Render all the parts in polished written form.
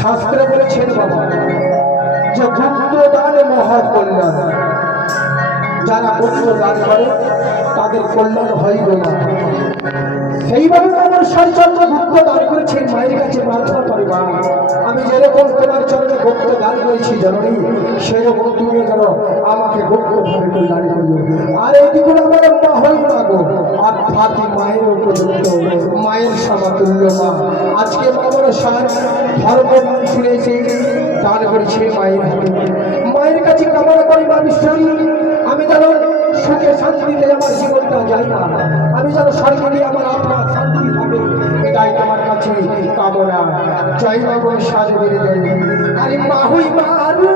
শাস্ত্রে বলেছেন বাবা যে গুপ্ত দান মহাকল্যাণ, যারা গুপ্ত দান করে তাদের কল্যাণ হয় গো মা। সেইভাবে আমার সরচন্দ্র গুপ্ত দান করেছেন, মায়ের কাছে প্রার্থনা করে মা আমি যেরকম তোমার চরণে গুপ্ত দান করেছি জননী, সেরকম তুমি যেন আমাকে গুপ্তভাবে কল্যাণ করিও। আর এইদিকে আমার মা হই না গো আধ্যাত্মিক মায়ের উপযুক্ত, মায়ের সমতুল্য মা। আজকে মা বড় সার ধর্মদান শুনেছে, দান করেছে মায়ের হাতে। মায়ের কাছে কামনা করি মা বিশ্বরী আমি যেন সুখে শান্তিতে আমার জীবনটা যাই না, আমি যেন স্বর্গে গিয়ে আমার আত্মা শান্তি থাকে, এটাই তোমার কাছে কামনা। জয় মা বড় সার বেড়ে যায়। আরে মা হই মারু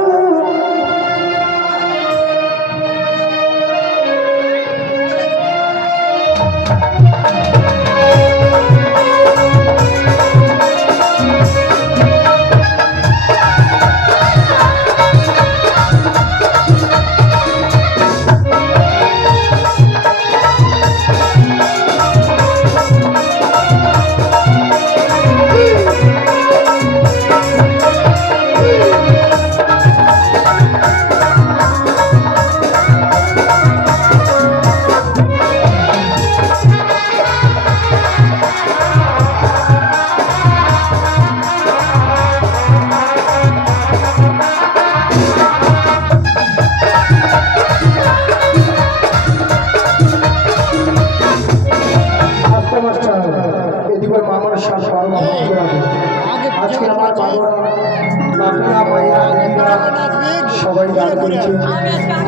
সবাই দান করেছে।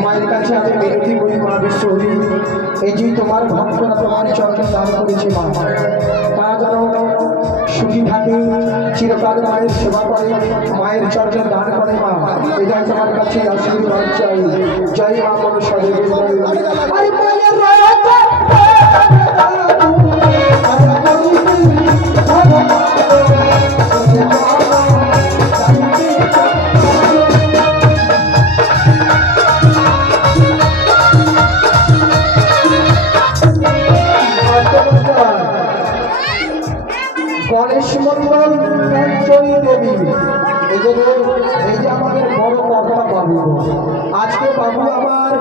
মায়ের কাছে আমি বিনতি করি মা বিশ্বরী, এই যে তোমার ভক্তরা তোমার চরণে দান করেছে মা, তারা যেন সুখী থাকে, চিরকাল মায়ের সেবা করে, মায়ের চরণে দান করে মা, এটাই তোমার কাছে আশীর্বাদ চাই। জয় মা মনসা দেবী। গণেশ মন্ডল পঞ্চমী দেবী, এই যে আমাদের বড় কথা বাবু, আজকে বাবু আমার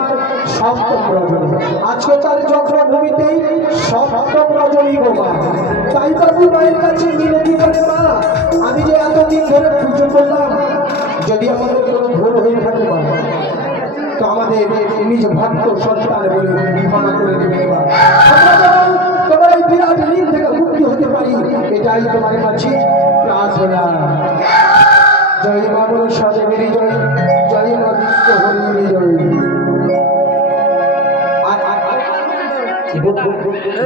সপ্তম রজনী, আজকে তার জন্মভূমিতেই সপ্তম রজনী গো মা। তাই বাবু মায়ের কাছে মিনতি করে মা আমি যে এতদিন ধরে পুজো করলাম, যদি আমাদের কোনো ভুল হয়ে থাকে মা তো আমাদের নিজ ভক্ত সন্তান বলে ক্ষমা করে দেবে মা। তোমার এই বিরাট ঋণ থেকে মুক্তি হতে পারি, এটাই তোমার কাছে প্রার্থনা। জয় মা বড় সাজের জয়, জয় মা বিশ্ব হরির জয়।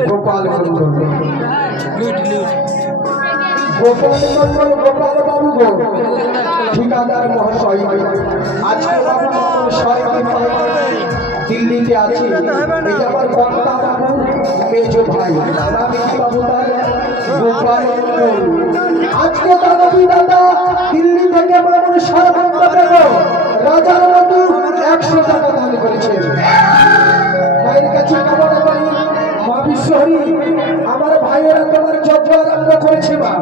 গোপাল মন্ডল, গোপাল মন্ডল, গোপাল বাবু গো ঠিকাদার মহাশয়, আজকে বাবু মহাশয় দিল্লিতে আছে, এই আমার বক্তা বাবু মেজ ভাই নাম কি বাবু তার গোপাল মন্ডল। আজকে দাদা দাদা দিল্লি থেকে বাবুর সর্বত্র পেল রাজার মতো 100 টাকা দান করেছে। মায়ের কাছে কামনা করি মা বিশ্বহরি আমার ভাইয়েরা তোমার যজ্ঞ আরম্ভ করেছে মা,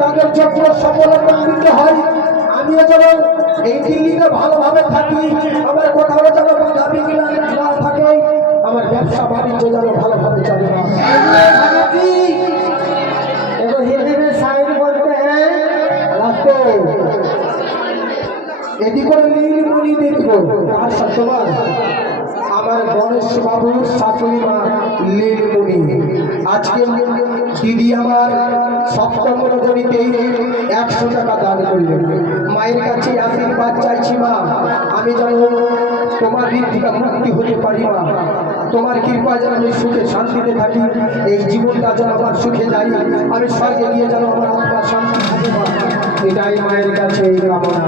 তাদের যজ্ঞ সফলমণ্ডিত হয়, আমিও যেন এই দিল্লিতে ভালোভাবে থাকি, আমার কোথাও যেন বাধা বিঘ্ন না থাকে, আমার ব্যবসা বাণিজ্য যেন ভালোভাবে চলে না। এদিকে নীলমণি দেখবো তোমার আমার গণেশ বাবুর শাশুড়ি মা লীলমণি। আজকে দিদি আমার সপ্তম রজনীতে 100 টাকা দান করলেন। মায়ের কাছে আশীর্বাদ চাইছি মা, আমি যেন তোমার ঋণ থেকে মুক্তি হতে পারি মা। তোমার কৃপা যেন আমি সুখে শান্তিতে থাকি, এই জীবনটা যেন আমার সুখে যাই, আমি স্বর্গে গিয়ে যেন আমার আত্মার শান্তি থাকে মা। এটাই মায়ের কাছে এই কামনা।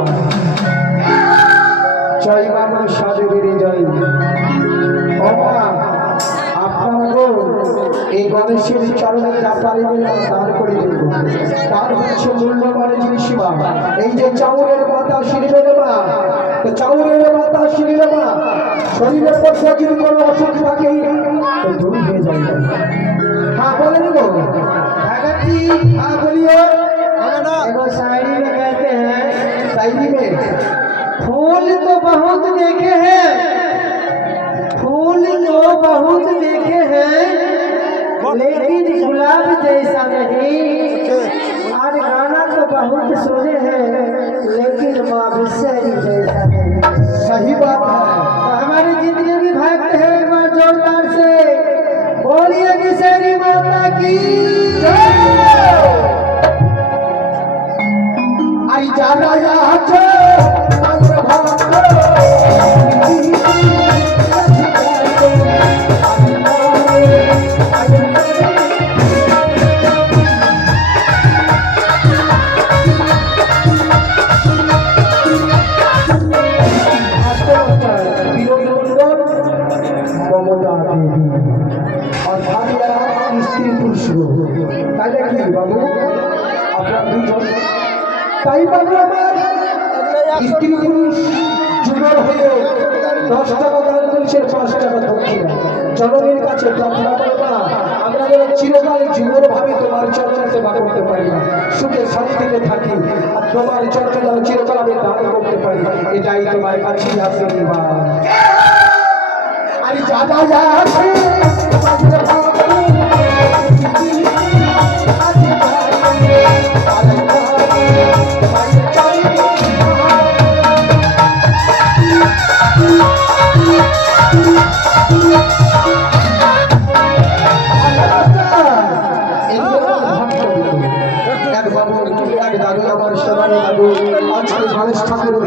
জয় মা মনসাদেবীর জয়। ও মা, আপনারা এই গণেশের চরণে যা পারিবেন দান করে দেব। তার হচ্ছে মূল্যবান জিনিস মা। এই যে চাউলের মাথা শিরিবে মা, তো চাউলের মাথা শিরিবে মা, শরীরের মধ্যে যদি কোনো অসুখ থাকে তো দূর হয়ে যায়। हाँ बोले नहीं बोलो भगत जी, हाँ बोलिए। एगो शायरी में कहते हैं, शायरी में फूल तो बहुत देखे हैं, फूल तो बहुत देखे हैं, लेकिन गुलाब जैसा नहीं। आज गाना तो बहुत सुने हैं, लेकिन माँ बिसरी जैसा नहीं। सही बात है। तो हमारे जितने भी भक्त हैं एक बार जोरदार से बोलिए बिसरी माता की आई जाना याचे अंग भक्त মমতা দেবী और भाभिया स्त्री पुरुष তাই নাকি বাবু? আপনার দুজন তাই বাবু আমার স্ত্রী পুরুষ যুগল হয়ে 10 টাকা দান করেছে, 5 টাকা দক্ষিণা। জননীর কাছে প্রার্থনা করে না, আমরা যেন চিরকাল যুগল ভাবে তোমার চর্চা সেবা করতে পারি, সুখে শান্তিতে থাকি, আর তোমার চর্চা যেন চিরকাল আমি দান করতে পারি, এটাই তোমার কাছে আশীর্বাদ। আরে যা যা যা আছে এক দাদু আমার সেবারে দাদু আজকে গণেশ ঠাকুরের